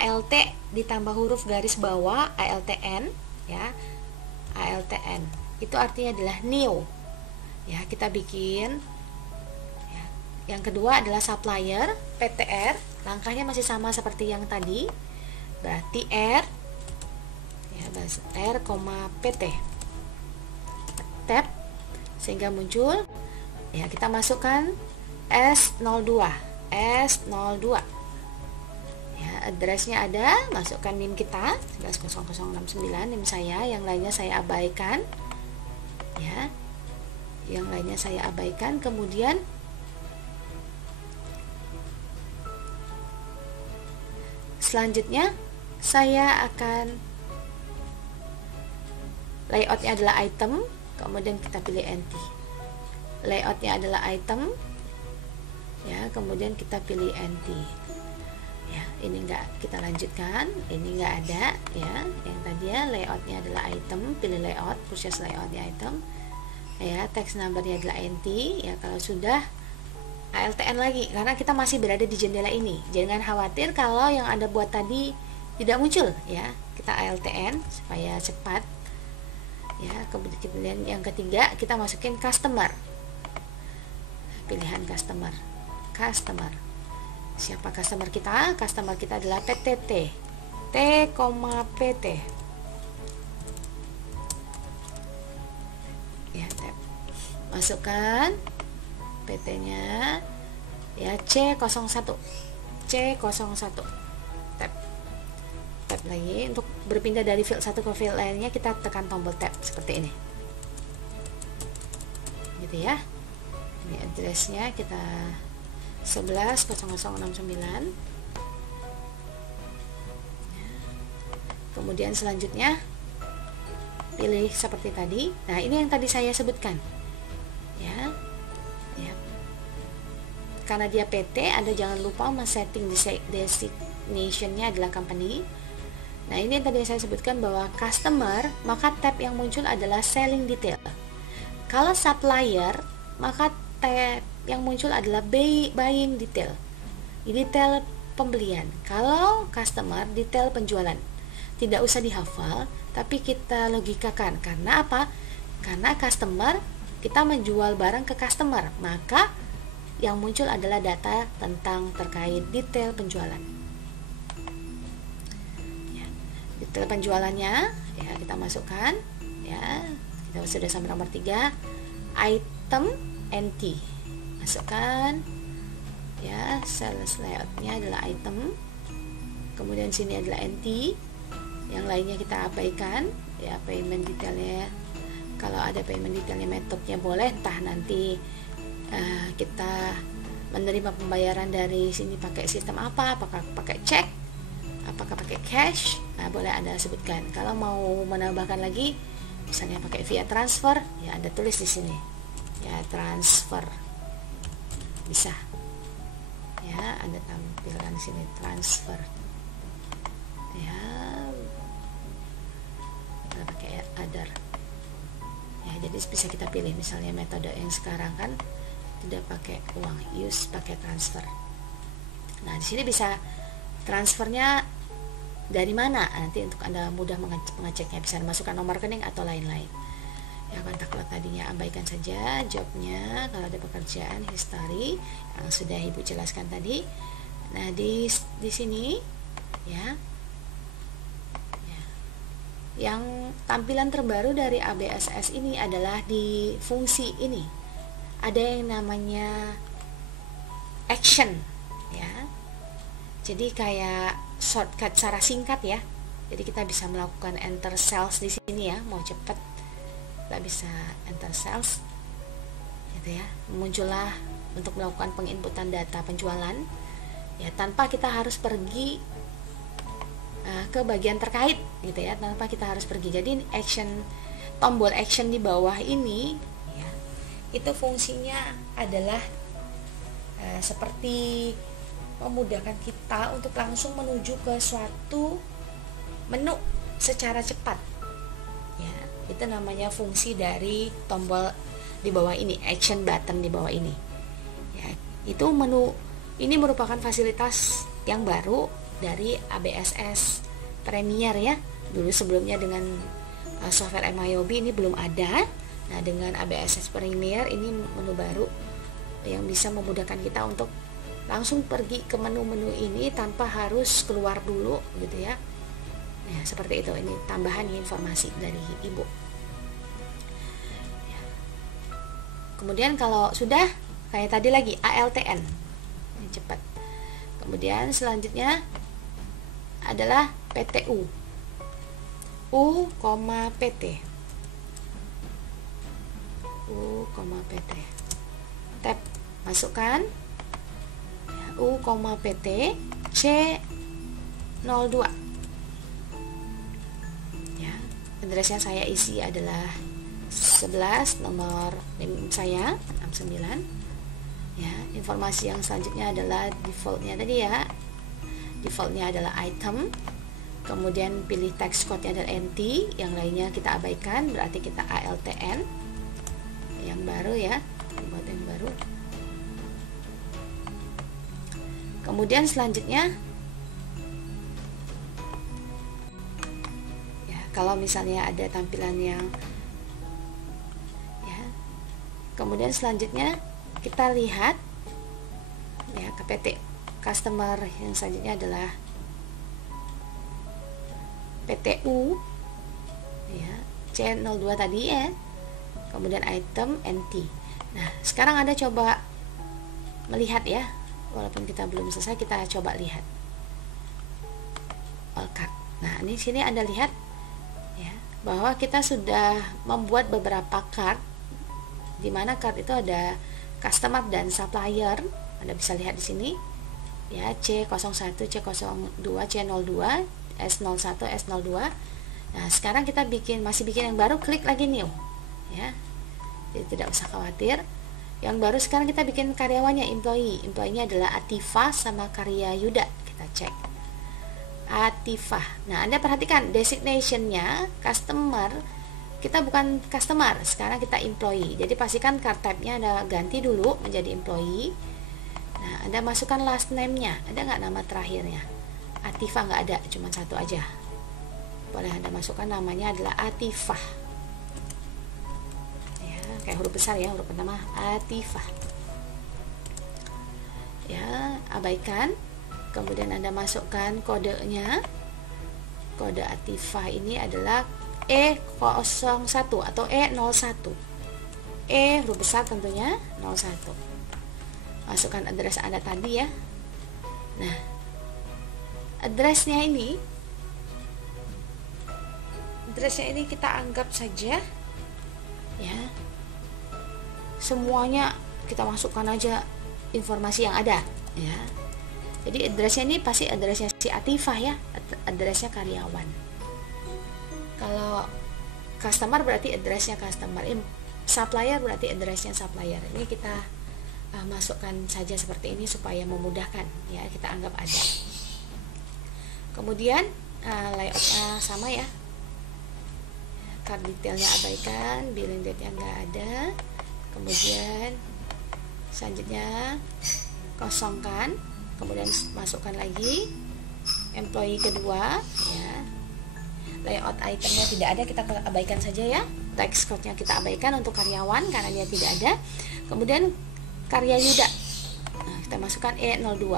ALT ditambah huruf garis bawah ALTN ya. ALTN itu artinya adalah new ya, kita bikin ya. Yang kedua adalah supplier PTR, langkahnya masih sama seperti yang tadi, berarti R ya, R, PT tab sehingga muncul ya, kita masukkan S02 ya, addressnya ada, masukkan NIM kita 110069, NIM saya, yang lainnya saya abaikan ya, yang lainnya saya abaikan. Kemudian selanjutnya saya akan layoutnya adalah item, kemudian kita pilih NT. Layoutnya adalah item ya, kemudian kita pilih NT ya. Ini enggak kita lanjutkan, ini enggak ada ya. Yang tadi ya, layoutnya adalah item, pilih layout, proses layoutnya item ya. Text numbernya adalah NT ya. Kalau sudah ALTN lagi, karena kita masih berada di jendela ini. Jangan khawatir kalau yang Anda buat tadi tidak muncul ya. Kita ALTN supaya cepat ya. Kemudian yang ketiga kita masukin customer, pilihan customer. Siapa customer kita? Customer kita adalah PTT, T,PT ya. Tab. Masukkan PT nya ya, C01 tab lagi. Untuk berpindah dari field satu ke field lainnya kita tekan tombol tab seperti ini gitu ya. Ini addressnya kita 110069. Kemudian selanjutnya pilih seperti tadi. Nah, ini yang tadi saya sebutkan ya. Karena dia PT, Anda jangan lupa men-setting destination-nya adalah company. Nah, ini yang tadi saya sebutkan bahwa customer, maka tab yang muncul adalah selling detail. Kalau supplier, maka tab yang muncul adalah buying detail, detail pembelian. Kalau customer, detail penjualan. Tidak usah dihafal, tapi kita logikakan. Karena apa? Karena customer, kita menjual barang ke customer, maka yang muncul adalah data tentang terkait detail penjualan ya. Detail penjualannya ya kita masukkan ya. Kita sudah sampai nomor 3, item NT, masukkan ya. Sales layoutnya adalah item, kemudian sini adalah NT, yang lainnya kita abaikan ya. Payment detailnya, kalau ada payment detailnya, metodenya boleh, entah nanti kita menerima pembayaran dari sini pakai sistem apa, apakah pakai cek, apakah pakai cash, nah boleh Anda sebutkan. Kalau mau menambahkan lagi misalnya pakai via transfer ya, Anda tulis di sini ya, transfer bisa ya, Anda tampilkan di sini transfer ya, Anda pakai other ya. Jadi bisa kita pilih, misalnya metode yang sekarang kan tidak pakai uang, use pakai transfer. Nah, di sini bisa transfernya dari mana, nanti untuk Anda mudah mengeceknya, bisa masukkan nomor rekening atau lain-lain ya. Kontak tadinya abaikan saja, jobnya kalau ada pekerjaan, history yang sudah Ibu jelaskan tadi. Nah, di sini ya, yang tampilan terbaru dari ABSS ini adalah di fungsi ini ada yang namanya action ya. Jadi kayak shortcut secara singkat ya. Jadi kita bisa melakukan enter cells di sini ya, mau cepat kita bisa enter cells gitu ya. Muncullah untuk melakukan penginputan data penjualan ya, tanpa kita harus pergi ke bagian terkait gitu ya, tanpa kita harus pergi. Jadi action, tombol action di bawah ini ya, itu fungsinya adalah seperti memudahkan kita untuk langsung menuju ke suatu menu secara cepat ya. Itu namanya fungsi dari tombol di bawah ini, action button di bawah ini ya. Itu menu ini merupakan fasilitas yang baru dari ABSS Premier ya. Dulu sebelumnya dengan software MYOB ini belum ada. Nah, dengan ABSS Premier ini menu baru yang bisa memudahkan kita untuk langsung pergi ke menu-menu ini tanpa harus keluar dulu gitu ya. Nah, seperti itu. Ini tambahan informasi dari Ibu. Ya. Kemudian kalau sudah kayak tadi lagi ALTN. Ini cepat. Kemudian selanjutnya adalah PTU. U,PT. U,PT. Tab masukkan U,PT C02 ya. Address yang saya isi adalah 11, nomor NIM saya 69 ya. Informasi yang selanjutnya adalah defaultnya tadi ya. Defaultnya adalah item, kemudian pilih text code-nya adalah NT, yang lainnya kita abaikan, berarti kita ALTN yang baru ya, buat yang baru. Kemudian selanjutnya ya, kalau misalnya ada tampilan yang ya, kemudian selanjutnya kita lihat ya ke PT customer yang selanjutnya adalah PTU ya, C02 tadi ya. Kemudian item NT. Nah, sekarang Anda coba melihat ya. Walaupun kita belum selesai, kita coba lihat all card. Nah, ini sini Anda lihat ya, bahwa kita sudah membuat beberapa card, di mana card itu ada customer dan supplier. Anda bisa lihat di sini ya, C01, C02, C02, S01, S02. Nah, sekarang kita masih bikin yang baru, klik lagi new ya. Jadi tidak usah khawatir. Yang baru sekarang kita bikin karyawannya, employee-nya adalah Atifah sama Karya Yuda. Kita cek Atifah. Nah, Anda perhatikan designation-nya customer, kita bukan customer, sekarang kita employee. Jadi pastikan card type-nya Anda ganti dulu menjadi employee. Nah, Anda masukkan last name-nya, ada nggak nama terakhirnya? Atifah nggak ada, cuma satu aja. Boleh Anda masukkan namanya adalah Atifah. Kayak huruf besar ya, huruf pertama Atifah ya, abaikan. Kemudian Anda masukkan kodenya. Kode Atifah ini adalah E01 atau E01. E huruf besar tentunya 01. Masukkan address Anda tadi ya. Nah, addressnya ini kita anggap saja ya, semuanya kita masukkan aja informasi yang ada ya. Jadi addressnya ini pasti addressnya si Atifah ya, addressnya karyawan. Kalau customer berarti addressnya customer, supplier berarti addressnya supplier. Ini kita masukkan saja seperti ini supaya memudahkan ya, kita anggap ada. Kemudian layoutnya sama ya, card detailnya abaikan, billing date-nya nggak ada. Kemudian selanjutnya kosongkan, kemudian masukkan lagi employee kedua ya. Layout itemnya tidak ada, kita abaikan saja ya. Text code-nya kita abaikan untuk karyawan karena dia tidak ada. Kemudian Karya Yuda, nah, kita masukkan E02.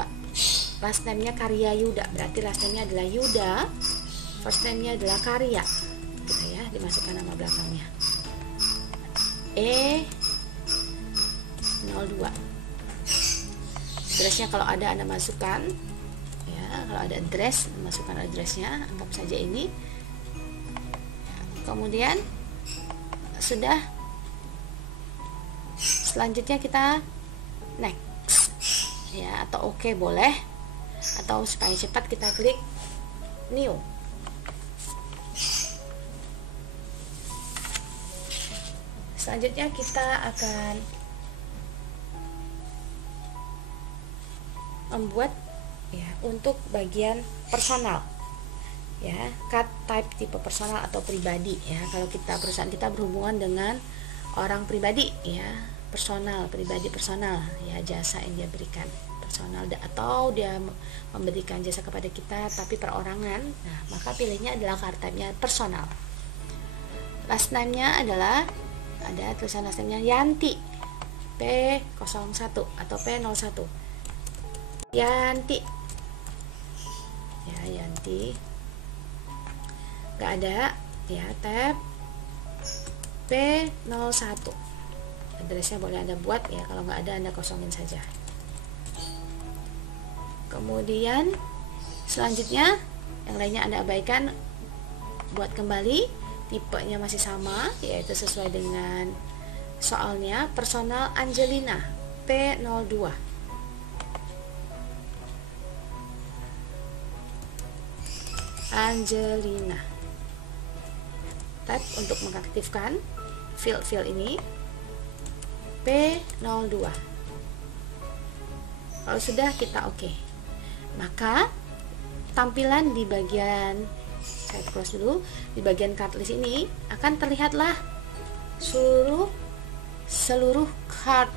Last name-nya Karya Yuda, berarti last name-nya adalah Yuda, first name-nya adalah Karya gitu ya, dimasukkan nama belakangnya E02. Addressnya kalau ada Anda masukkan ya, kalau ada address masukkan addressnya, anggap saja ini. Kemudian sudah, selanjutnya kita next ya, atau oke boleh, atau supaya cepat kita klik new. Selanjutnya kita akan membuat ya untuk bagian personal ya, card type tipe personal atau pribadi ya. Kalau perusahaan kita berhubungan dengan orang pribadi ya, personal, pribadi personal ya, jasa yang dia berikan personal, atau dia memberikan jasa kepada kita tapi perorangan, nah maka pilihnya adalah card type-nya personal. Last name-nya adalah ada tulisan last name-nya Yanti P01 atau P01. Yanti. Ya, Yanti. Nggak ada, ya, tab P01. Addressnya boleh Anda buat ya, kalau nggak ada Anda kosongin saja. Kemudian selanjutnya yang lainnya Anda abaikan, buat kembali, tipenya masih sama, yaitu sesuai dengan soalnya, personal Angelina P02. Angelina. Tap untuk mengaktifkan field ini P02. Kalau sudah, kita oke. Maka tampilan di bagian, saya close dulu, di bagian card list ini akan terlihatlah seluruh card,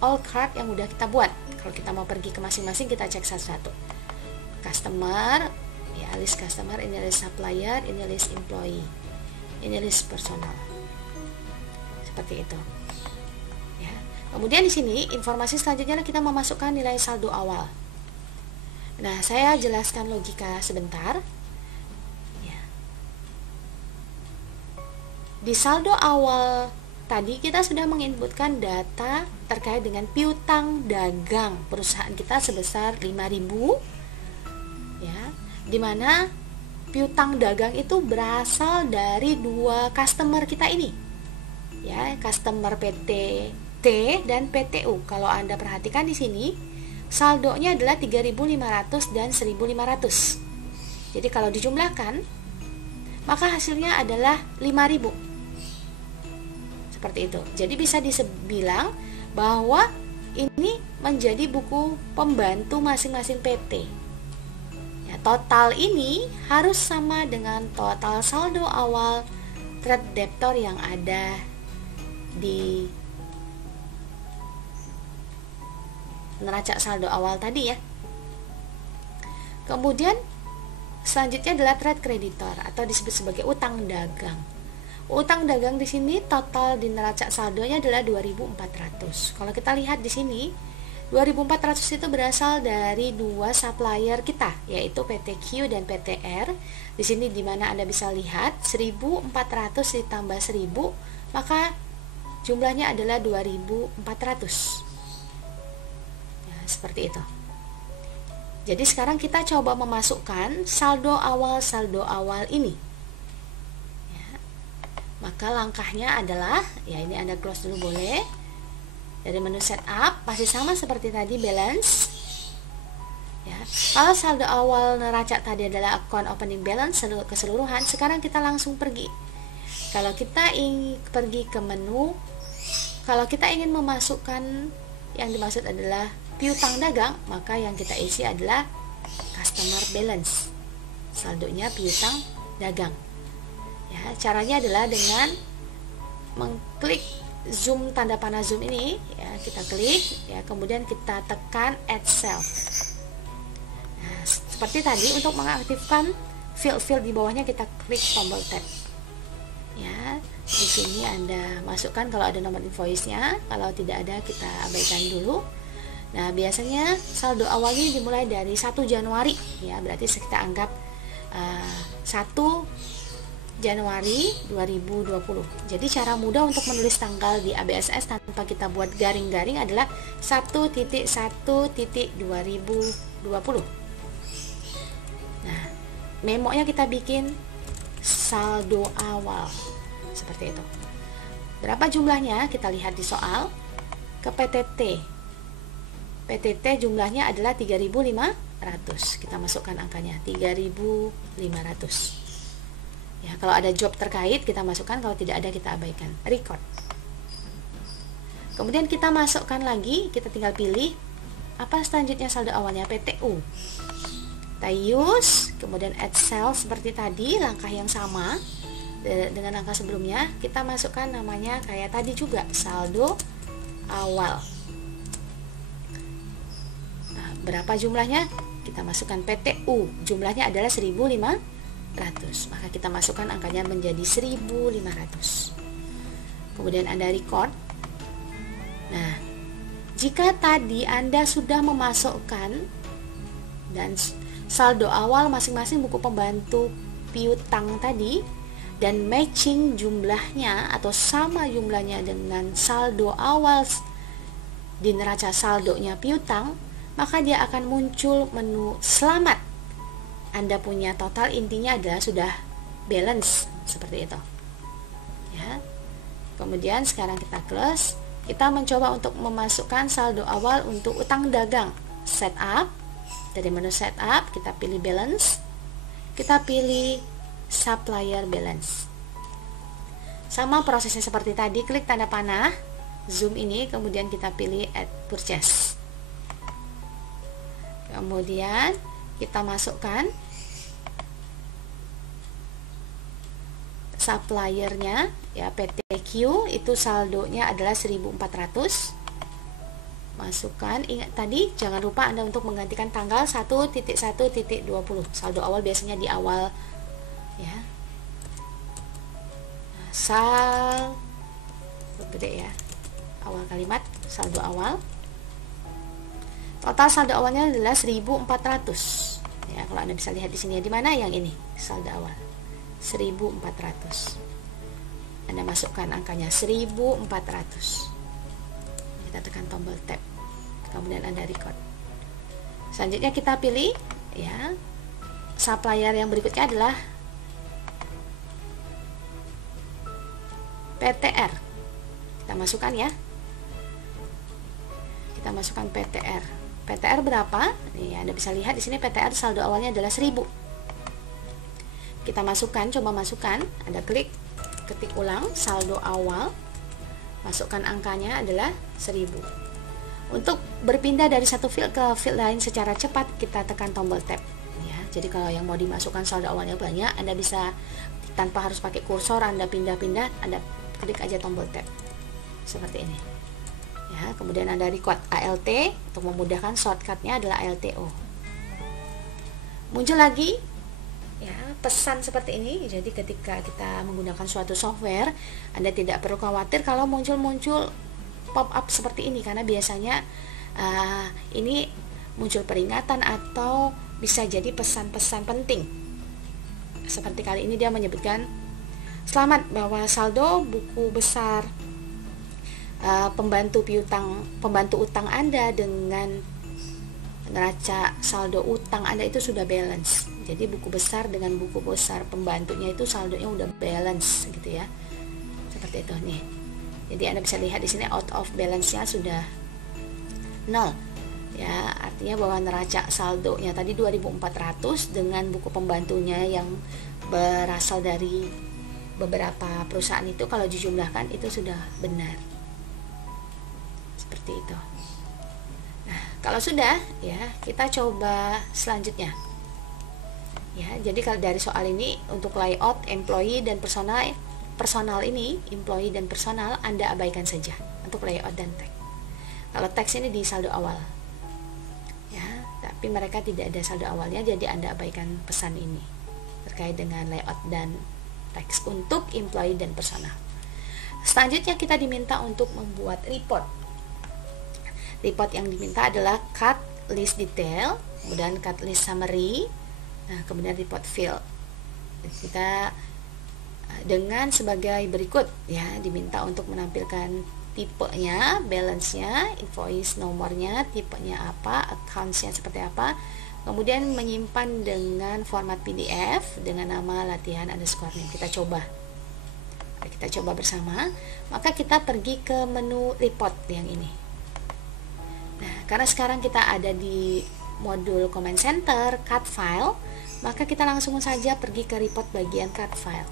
all card yang udah kita buat. Kalau kita mau pergi ke masing-masing, kita cek satu-satu. Customer, ya, list customer, ini list supplier, ini list employee, ini list personal. Seperti itu. Ya. Kemudian di sini informasi selanjutnya kita memasukkan nilai saldo awal. Nah, saya jelaskan logika sebentar. Ya. Di saldo awal tadi kita sudah menginputkan data terkait dengan piutang dagang perusahaan kita sebesar 5.000, ya, dimana piutang dagang itu berasal dari dua customer kita ini, ya, customer PT T dan PTU. Kalau Anda perhatikan di sini saldonya adalah 3.500 dan 1.500. Jadi kalau dijumlahkan, maka hasilnya adalah 5.000. Seperti itu. Jadi bisa dibilang bahwa ini menjadi buku pembantu masing-masing PT. Ya, total ini harus sama dengan total saldo awal trade debtor yang ada di neraca saldo awal tadi ya. Kemudian selanjutnya adalah trade creditor atau disebut sebagai utang dagang. Utang dagang di sini total di neraca saldonya adalah 2.400. Kalau kita lihat di sini 2.400 itu berasal dari dua supplier kita, yaitu PTQ dan PTR. Di sini dimana Anda bisa lihat 1.400 ditambah 1.000, maka jumlahnya adalah 2.400. Seperti itu. Jadi sekarang kita coba memasukkan saldo awal ini. Ya. Maka langkahnya adalah, ya, ini Anda close dulu boleh. Dari menu setup masih sama seperti tadi, balance. Ya. Kalau saldo awal neraca tadi adalah account opening balance keseluruhan, sekarang kita langsung pergi. Kalau kita ingin pergi ke menu, kalau kita ingin memasukkan yang dimaksud adalah piutang dagang, maka yang kita isi adalah customer balance, saldonya piutang dagang. Ya, caranya adalah dengan mengklik zoom, tanda panah zoom ini, ya, kita klik, ya, kemudian kita tekan add cell. Nah, seperti tadi, untuk mengaktifkan field di bawahnya kita klik tombol tab. Ya, di sini Anda masukkan kalau ada nomor invoice-nya, kalau tidak ada kita abaikan dulu. Nah, biasanya saldo awalnya dimulai dari 1 Januari, ya, berarti kita anggap 1 Januari 2020. Jadi cara mudah untuk menulis tanggal di ABSS tanpa kita buat garing-garing adalah 1.1.2020. Nah, memonya kita bikin saldo awal seperti itu. Berapa jumlahnya? Kita lihat di soal. Ke PTT jumlahnya adalah 3.500. Kita masukkan angkanya 3.500. Ya, kalau ada job terkait kita masukkan, kalau tidak ada kita abaikan. Record. Kemudian kita masukkan lagi, kita tinggal pilih apa selanjutnya saldo awalnya, PTU. Kita use, kemudian add cell seperti tadi, langkah yang sama dengan langkah sebelumnya. Kita masukkan namanya kayak tadi juga, saldo awal. berapa jumlahnya? Kita masukkan PTU, jumlahnya adalah 1.500, maka kita masukkan angkanya menjadi 1.500. Kemudian Anda record. Nah, jika tadi Anda sudah memasukkan dan saldo awal masing-masing buku pembantu piutang tadi dan matching jumlahnya atau sama jumlahnya dengan saldo awal di neraca saldonya piutang, maka dia akan muncul menu selamat. Anda punya total, intinya adalah sudah balance seperti itu. Ya. Kemudian sekarang kita close. Kita mencoba untuk memasukkan saldo awal untuk utang dagang. Setup. Dari menu setup kita pilih balance. Kita pilih supplier balance. Sama prosesnya seperti tadi, klik tanda panah, zoom ini, kemudian kita pilih add purchase. Kemudian kita masukkan suppliernya, ya, PTQ itu saldonya adalah 1.400. Masukkan, ingat tadi jangan lupa Anda untuk menggantikan tanggal 1.1.20. Saldo awal biasanya di awal, ya. Sal gede ya, awal kalimat, saldo awal. Total saldo awalnya adalah 1.400. Ya, kalau Anda bisa lihat di sini, di mana yang ini saldo awal 1.400. Anda masukkan angkanya 1.400. Kita tekan tombol tab. Kemudian Anda record. Selanjutnya kita pilih, ya, supplier yang berikutnya adalah PTR. Kita masukkan ya. Kita masukkan PTR. PTR berapa? Nih, Anda bisa lihat di sini PTR saldo awalnya adalah 1.000. Kita masukkan, coba masukkan. Anda klik, ketik ulang saldo awal. Masukkan angkanya adalah 1.000. Untuk berpindah dari satu field ke field lain secara cepat, kita tekan tombol tab. Ya, jadi kalau yang mau dimasukkan saldo awalnya banyak, Anda bisa tanpa harus pakai kursor, Anda pindah-pindah, Anda klik aja tombol tab seperti ini. Ya, kemudian Anda record ALT, untuk memudahkan shortcutnya adalah ALTO. Muncul lagi, ya, pesan seperti ini. Jadi ketika kita menggunakan suatu software, Anda tidak perlu khawatir kalau muncul pop up seperti ini, karena biasanya ini muncul peringatan atau bisa jadi pesan-pesan penting. Seperti kali ini dia menyebutkan, selamat bahwa saldo buku besar pembantu utang Anda dengan neraca saldo utang Anda itu sudah balance. Jadi buku besar dengan buku besar pembantunya itu saldonya udah balance gitu ya. Seperti itu nih. Jadi Anda bisa lihat di sini out of balance-nya sudah 0. Ya, artinya bahwa neraca saldonya tadi 2.400 dengan buku pembantunya yang berasal dari beberapa perusahaan itu kalau dijumlahkan itu sudah benar. Seperti itu. Nah, kalau sudah, ya, kita coba selanjutnya. Ya, jadi kalau dari soal ini untuk layout employee dan personal ini, employee dan personal Anda abaikan saja untuk layout dan teks. Kalau teks ini di saldo awal. Ya, tapi mereka tidak ada saldo awalnya, jadi Anda abaikan pesan ini terkait dengan layout dan teks untuk employee dan personal. Selanjutnya kita diminta untuk membuat report. Report yang diminta adalah cut list detail, kemudian cut list summary, nah, kemudian report field. Kita dengan sebagai berikut, ya, diminta untuk menampilkan tipenya, balance-nya, invoice nomornya, tipenya apa, accounts-nya seperti apa, kemudian menyimpan dengan format PDF dengan nama latihan underscore name. Kita coba bersama. Maka kita pergi ke menu report yang ini. Nah, karena sekarang kita ada di modul command center cut file, maka kita langsung saja pergi ke report bagian cut file.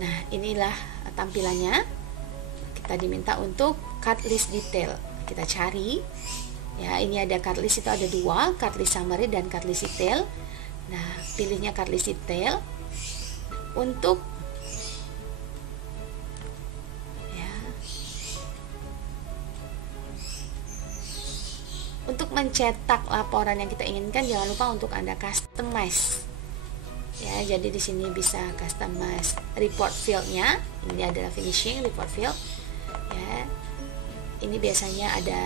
Nah, inilah tampilannya. Kita diminta untuk cut list detail. Kita cari, ya, ini ada cut list, itu ada 2, cut list summary dan cut list detail. Nah, pilihnya cut list detail untuk, ya, untuk mencetak laporan yang kita inginkan, jangan lupa untuk Anda customize. Ya, jadi di sini bisa customize report field-nya. Ini adalah finishing report field. Ya. Ini biasanya ada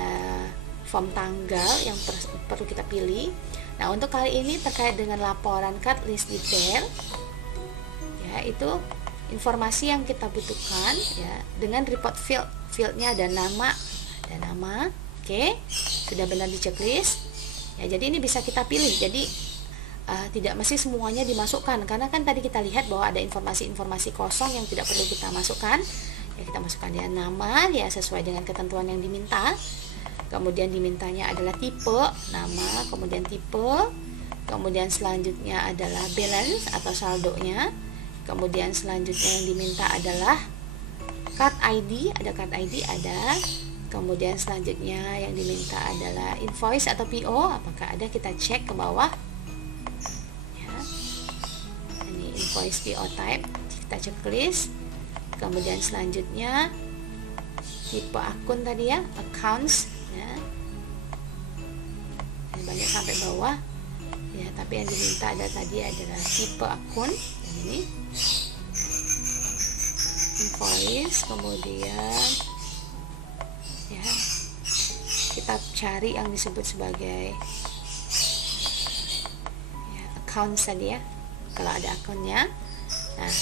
form tanggal yang perlu kita pilih. Nah, untuk kali ini terkait dengan laporan card list detail, ya, itu informasi yang kita butuhkan, ya, dengan report fieldnya ada nama, oke, sudah benar di checklist, ya. Jadi ini bisa kita pilih, jadi tidak mesti semuanya dimasukkan, karena kan tadi kita lihat bahwa ada informasi-informasi kosong yang tidak perlu kita masukkan, ya. Kita masukkan ya nama, ya, sesuai dengan ketentuan yang diminta. Kemudian dimintanya adalah tipe nama, kemudian tipe, kemudian selanjutnya adalah balance atau saldonya, kemudian selanjutnya yang diminta adalah card ID, ada, kemudian selanjutnya yang diminta adalah invoice atau PO, apakah ada, kita cek ke bawah, ya. Ini invoice PO type, kita checklist. Kemudian selanjutnya tipe akun tadi, ya, accounts, ya. Ini banyak sampai bawah, ya, tapi yang diminta tadi adalah tipe akun, yang ini invoice, kemudian, ya, kita cari yang disebut sebagai, ya, accounts tadi, ya, kalau ada akunnya. Nah,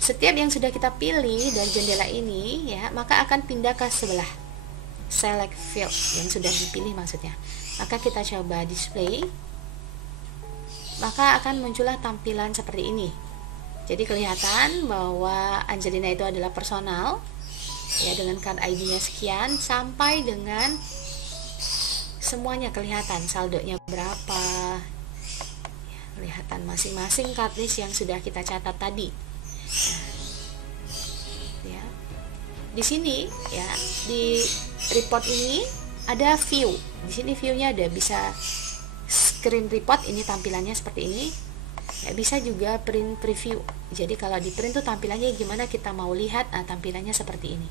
setiap yang sudah kita pilih dari jendela ini, ya, maka akan pindah ke sebelah select field yang sudah dipilih maksudnya. Maka kita coba display, maka akan muncullah tampilan seperti ini. Jadi kelihatan bahwa Angelina itu adalah personal, ya, dengan card ID-nya sekian, sampai dengan semuanya kelihatan, saldonya berapa, ya, kelihatan masing-masing card list yang sudah kita catat tadi. Nah, ya, di sini, ya, di report ini ada view. Di sini view-nya ada, bisa screen report, ini tampilannya seperti ini. Ya, bisa juga print preview. Jadi kalau di print tuh tampilannya gimana kita mau lihat, nah tampilannya seperti ini.